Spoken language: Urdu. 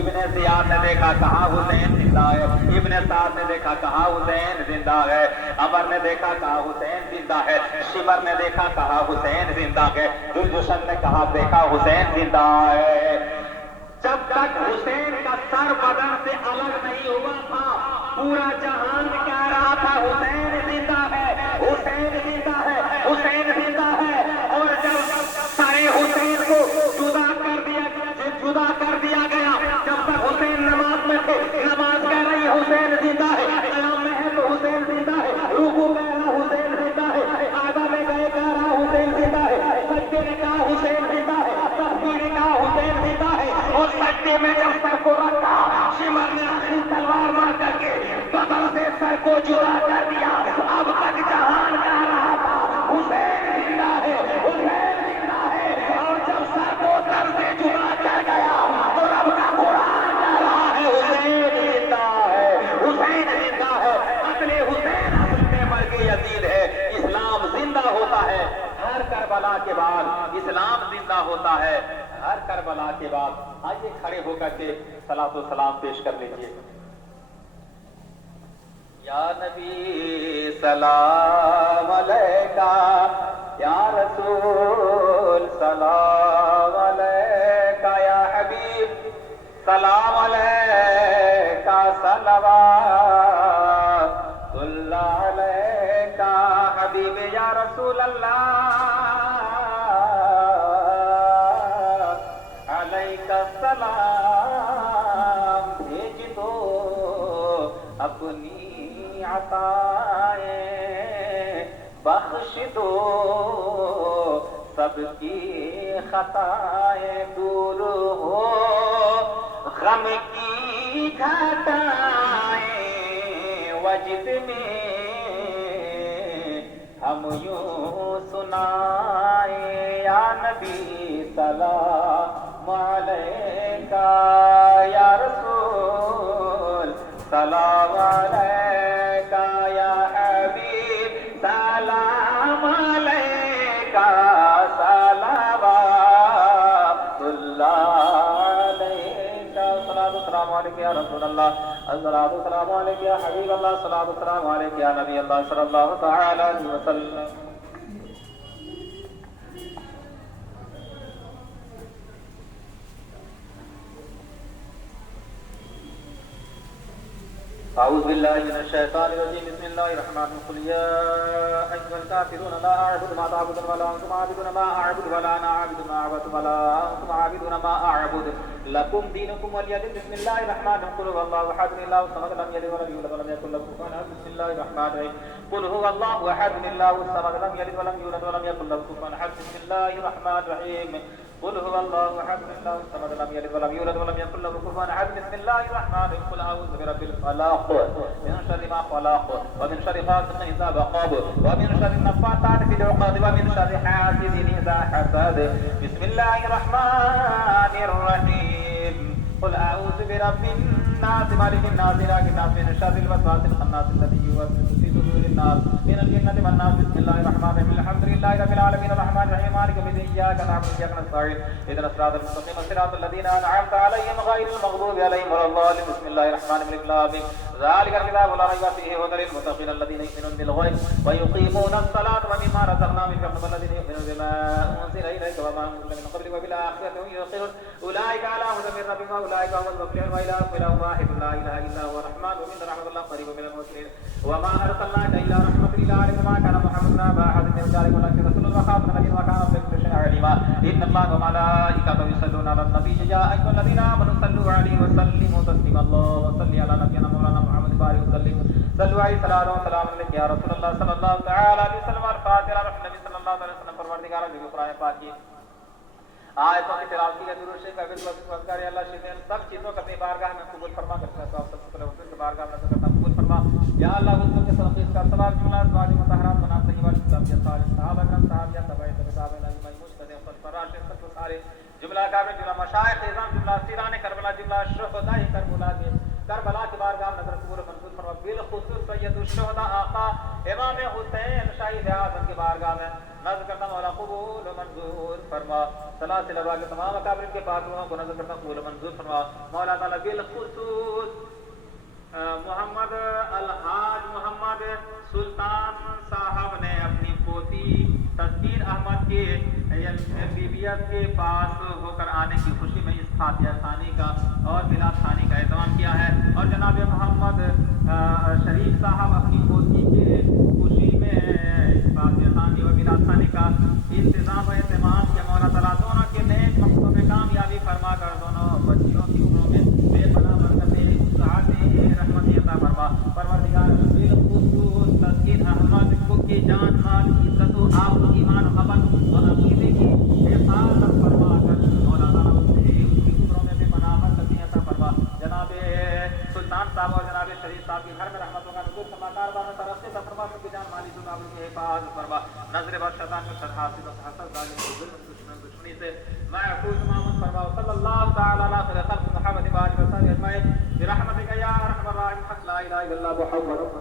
ابن زیاد نے دیکھا کہاں حسین زندہ ہے. ابن سعد نے دیکھا کہاں حسین زندہ ہے. عمر نے دیکھا کہاں حسین زندہ ہے. شمر نے دیکھا کہاں حسین زندہ ہے. ذوالجشن نے کہا دیکھا حسین زندہ ہے. جب تک حسین کا سر بدن سے الگ نہیں ہوا تھا پورا جہان کہہ رہا تھا حسین زندہ ہے، حسین زندہ ہے، حسین زندہ ہے. اور جب سارے حسین کو جدا کر دیا گیا جب تک حسین نماز میں تھے نماز کہہ رہی حسین زندہ ہے، قیام میں ہے تو حسین زندہ ہے، رکوع کہہ رہا حسین زندہ ہے، قعدہ میں گئے کہہ رہا حسین زندہ ہے، سجدے نے کہا حسین زندہ ہے، تسبیح نے کہا حسین زندہ ہے. اور سجدے میں جب سر کو رکھا شمر نے آخری تلوار مار کر کے بدن سے سر کو جدا کر دیا. اب تک جہان کہہ رہا تھا حسین زندہ ہے، حسین زندہ ہے. اور جب سر کو سر سے جدا کر گیا تو رب کا قرآن کہہ رہا ہے حسین زندہ ہے، حسین زندہ ہے. اصل حسین اصل میں مرگ یزید ہے. اسلام زندہ ہوتا ہے ہر کربلا کے بعد، اسلام زندہ ہوتا ہے ہر کربلا کے بعد. آئیے کھڑے ہو کر کے صلاۃ و سلام پیش کر لیجیے. یا نبی سلام علیکہ، یا رسول سلام علیکہ، یا حبیب سلام علیکہ، صلوات اللہ علیکہ، حبیب یا رسول اللہ السلام. بھیج دو اپنی عطائیں، بخش دو سب کی خطائیں، دور ہو غم کی گھٹائیں. وجد میں ہم یوں سنائیں، یا نبی سلام علیکہ، یا رسول سلام علیکہ، یا حبیب سلام علیکہ، صلوات اللہ علیکہ. الصلاۃ والسلام علیکہ یا رسول اللہ، الصلاۃ والسلام علیکہ یا حبیب اللہ، الصلاۃ والسلام علیکہ یا نبی اللہ صلی اللہ تعالی علیہ وسلم. أعوذ بالله من الشيطان الرجيم. بسم الله الرحمن الرحيم. قل يا أيها الكافرون لا أعبد ما تعبدون ولا أنتم عابدون ما أعبد ولا أنا عابد ما أعبدتم ولا أنتم عابدون ما أعبد لكم دينكم ولي دين. بسم الله الرحمن الرحيم. قل هو الله أحد الله الصمد لم يلد ولم يولد ولم يكن له كفوا أحد. بسم الله الرحمن الرحيم. قل هو الله أحد الله الصمد لم يلد ولم يولد ولم يكن له كفوا أحد. بسم الله الرحمن الرحيم. قل هو الله أحد الله الصمد لم يلد ولم يولد ولم يكن له كفوا أحد. بسم الله الرحمن الرحيم. قل أعوذ برب الفلق من شر ما خلق ومن شر غاسق إذا وقب ومن شر النفاثات في العقد ومن شر حاسد إذا حسد. بسم الله الرحمن الرحيم. قل أعوذ برب الناس مالك الناس إله الناس من شر الوسواس الخناس الذي يوسوس في صدور الناس من الجنة والناس. بسم الله الرحمن الرحيم. الحمد لله رب العالمين الرحمن الرحيم مالك يوم الدين إياك نعبد وإياك نستعين اهدنا الصراط المستقيم صراط الذين أنعمت عليهم غير المغضوب عليهم ولا الضالين. بسم الله الرحمن الرحيم. ذلك الكتاب لا ريب فيه هدى للمتقين الذين يؤمنون بالغيب ويقيمون الصلاة ومما رزقناهم ينفقون والذين يؤمنون بما أنزل إليك وما أنزل من قبلك وبالآخرة هم يوقنون أولئك على هدى من ربهم وأولئك هم المفلحون. وإلهكم إله واحد لا إله إلا هو الرحمن الرحيم. رحمة الله قريب من المسلمين وما أرسلناك إلا رحمة للعالمين. ما كان محمد أبا أحد من رجالكم ولكن رسول الله وخاتم النبيين وكان بكل شيء عليما. إن الله وملائكته يصلون على النبي يا أيها الذين آمنوا صلوا عليه وسلموا تسليما. اللهم صل على نبينا مولانا محمد وآله وسلم. صلوا عليه صلاة وسلام عليك يا رسول الله صلى الله تعالى عليه وسلم. الفاتحة على النبي صلى الله عليه وسلم. پروردگار جو قرآن پاک کی آیتوں کی تلاوت کی درود شریف کا وذکر یا اللہ شفیع سب چیزوں کو اپنی بارگاہ میں قبول فرما کرتا ہے. آپ سب کو رسول کی بارگاہ میں قبول فرما یا اللہ. حضور کے صدقے کا ثواب جملہ ازواج مطہرات بنا طیبات اسلامیہ صالح صحابہ کرام صحابیات تابعین تابعین اجمعین مجتہدین خلفاء راشدین سب سارے جملہ کامل جملہ مشائخ اعظام جملہ اسیران کربلا جملہ شہداء کربلا کے کربلا کی بارگاہ میں نظر قبول منظور فرما. بالخصوص سید الشہداء آقا امام حسین شہید اعظم کی بارگاہ میں نظر کرتا مولا قبول و منظور فرما صلاۃ الابرار کے تمام اکابرین کے پاک روحوں کو نظر کرتا قبول و منظور فرما مولا تعالیٰ بالخصوص محمد الحاج محمد سلطان صاحب نے اپنی پوتی تسکین احمد کے بیبیت کے پاس ہو کر آنے کی خوشی میں اس فاتحہ ثانی کا اور میلاد ثانی کا اہتمام کیا ہے اور جناب محمد شریف صاحب اپنی پوتی کے خوشی میں اس فاتحہ ثانی اور میلاد ثانی کا انتظام و اہتمام کیا مولا تعالیٰ دونوں کے نیک مقصدوں میں کامیابی فرما کر دونوں بچیوں کی عمروں میں بے پناہ برکتیں رحمت عطا فرما پروردگار بالخصوص تسکین احمد کو کی جان مال عزت و آب ایمان و امن اور عقیدے کی حفاظت فرما کر مولا تعالیٰ اس کی عمروں میں بے پناہ برکتیں عطا فرما جناب سلطان صاحب اور جناب شریف صاحب کی گھر میں رحمتوں کا نزول فرما کاروبار میں ترقی عطا فرما سب کی جان مالی عزت کی حفاظت فرما نظر بر شیطان میں شر حاسد و حسد ظالم دشمنی سے محفوظ امامت فرما صلی اللہ تعالی علی خیر خلق محمد و آلہ و صحبہ اجمعین برحمتک یا ارحم الراحمین لا الہ الا اللہ محمد